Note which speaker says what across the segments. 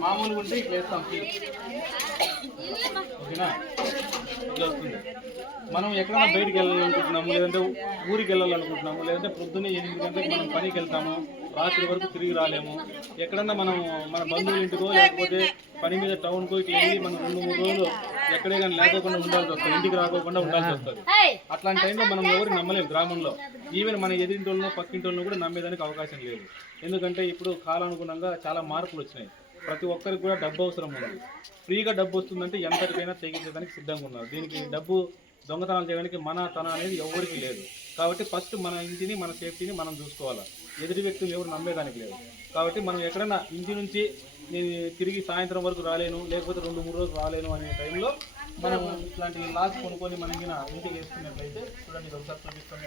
Speaker 1: మామూలుగా ఉంటే ఇట్లా వేస్తాం ఓకేనా? ఇట్లా వస్తుంది. మనం ఎక్కడైనా బయటికి వెళ్ళాలనుకుంటున్నాము లేదంటే ఊరికి వెళ్ళాలనుకుంటున్నాము లేదంటే పొద్దున్నే ఎనిమిది గంటలకు మనం పనికి వెళ్తాము రాత్రి వరకు తిరిగి రాలేము. ఎక్కడన్నా మనం మన బంధువుల ఇంటికో లేకపోతే పని మీద టౌన్కో ఇట్లా వెళ్ళి మనం రెండు మూడు రోజులు ఎక్కడే కానీ లేకోకుండా ఉండాల్సి వస్తుంది. ఇంటికి రాకోకుండా ఉండాల్సి వస్తుంది. అట్లాంటి టైంలో మనం ఎవరు నమ్మలేము గ్రామంలో. ఈవెన్ మన ఎదిరింటి వాళ్ళను పక్కింటి వాళ్ళను కూడా నమ్మేదానికి అవకాశం లేదు. ఎందుకంటే ఇప్పుడు కాలానుగుణంగా చాలా మార్పులు వచ్చినాయి. ప్రతి ఒక్కరికి కూడా డబ్బు అవసరం ఉంది. ఫ్రీగా డబ్బు వస్తుందంటే ఎంతటికైనా తెగించడానికి సిద్ధంగా ఉన్నారు. దీనికి డబ్బు దొంగతనాలు చేయడానికి మన తన అనేది ఎవరికి లేదు. కాబట్టి ఫస్ట్ మన ఇంటిని మన సేఫ్టీని మనం చూసుకోవాలి? ఎదుటి వ్యక్తులు ఎవరు నమ్మేదానికి లేదు. కాబట్టి మనం ఎక్కడైనా ఇంటి నుంచి నేను తిరిగి సాయంత్రం వరకు రాలేను లేకపోతే రెండు మూడు రోజులు రాలేను అనే టైంలో మనం ఇట్లాంటి లాస్ కొనుక్కొని మన ఇంటిన ఇంటికి వేసుకున్నట్లయితే చూడండి ఒకసారి చూపిస్తాం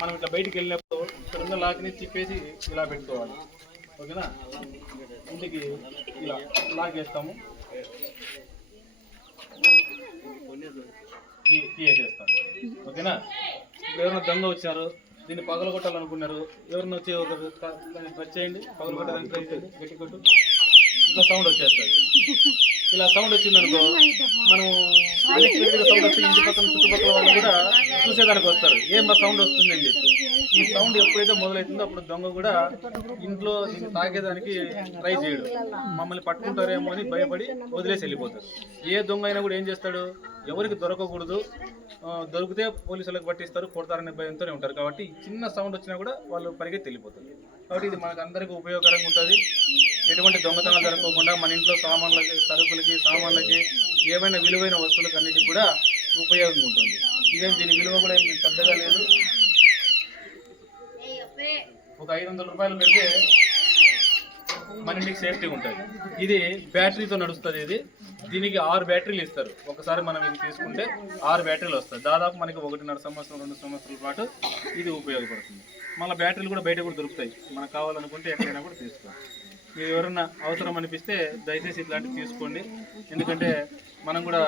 Speaker 1: మనం ఇట్లా బయటికి వెళ్ళినప్పుడు ఇక్కడ ఉన్న లాక్ని చెప్పేసి ఇలా పెట్టుకోవాలి. ఓకేనా? ఇంటికి ఇలా లాక్ వేస్తాము కీ- కీ వేసేస్తాం ఓకేనా? ఇప్పుడు ఎవరైనా దొంగ వచ్చారు దీన్ని పగలగొట్టాలనుకున్నారు. ఎవరిని వచ్చి ఒక దాన్ని టచ్ చేయండి. పగలగొట్టడానికి ట్రై చేయండి. గట్టి కొట్టు. ఇట్లా సౌండ్ వచ్చేస్తుంది. ఇలా సౌండ్ వచ్చిందనుకో మనం సౌండ్ వచ్చి ఇంటి పక్కన చుట్టుపక్కల వాళ్ళు కూడా చూసేదానికి వస్తారు. ఏం సౌండ్ వస్తుంది అని చెప్పి. ఈ సౌండ్ ఎప్పుడైతే మొదలవుతుందో అప్పుడు దొంగ కూడా ఇంట్లో దీన్ని తాగేదానికి ట్రై చేయడు. మమ్మల్ని పట్టుకుంటారేమో అని భయపడి వదిలేసి వెళ్ళిపోతారు. ఏ దొంగ అయినా కూడా ఏం చేస్తాడు? ఎవరికి దొరకకూడదు. దొరికితే పోలీసులకు పట్టిస్తారు కొడతారనే భయంతోనే ఉంటారు. కాబట్టి చిన్న సౌండ్ వచ్చినా కూడా వాళ్ళు పరిగెత్తి వెళ్ళిపోతారు. కాబట్టి ఇది మనకు అందరికీ ఉపయోగకరంగా ఉంటుంది. ఎటువంటి దొంగతనాలు జరగకుండా మన ఇంట్లో సామాన్లకి సరుకులకి సామాన్లకి ఏమైనా విలువైన వస్తువులకు అన్నిటికి కూడా ఉపయోగంగా ఉంటుంది. ఇదేం దీని విలువ కూడా పెద్దగా లేదు. ఐదు వందల రూపాయలు పెడితే మన ఇంటికి సేఫ్టీ ఉంటుంది. ఇది బ్యాటరీతో నడుస్తుంది ఇది. దీనికి ఆరు బ్యాటరీలు ఇస్తారు. ఒకసారి మనం ఇది తీసుకుంటే ఆరు బ్యాటరీలు వస్తాయి. దాదాపు మనకి ఒకటిన్నర సంవత్సరం రెండు సంవత్సరాల పాటు ఇది ఉపయోగపడుతుంది. మళ్ళీ బ్యాటరీలు కూడా బయట కూడా దొరుకుతాయి. మనకు కావాలనుకుంటే ఎక్కడైనా కూడా తీసుకోవాలి మీరు ఎవరన్నా అవసరం అనిపిస్తే దయచేసి ఇట్లాంటివి తీసుకోండి. ఎందుకంటే మనం కూడా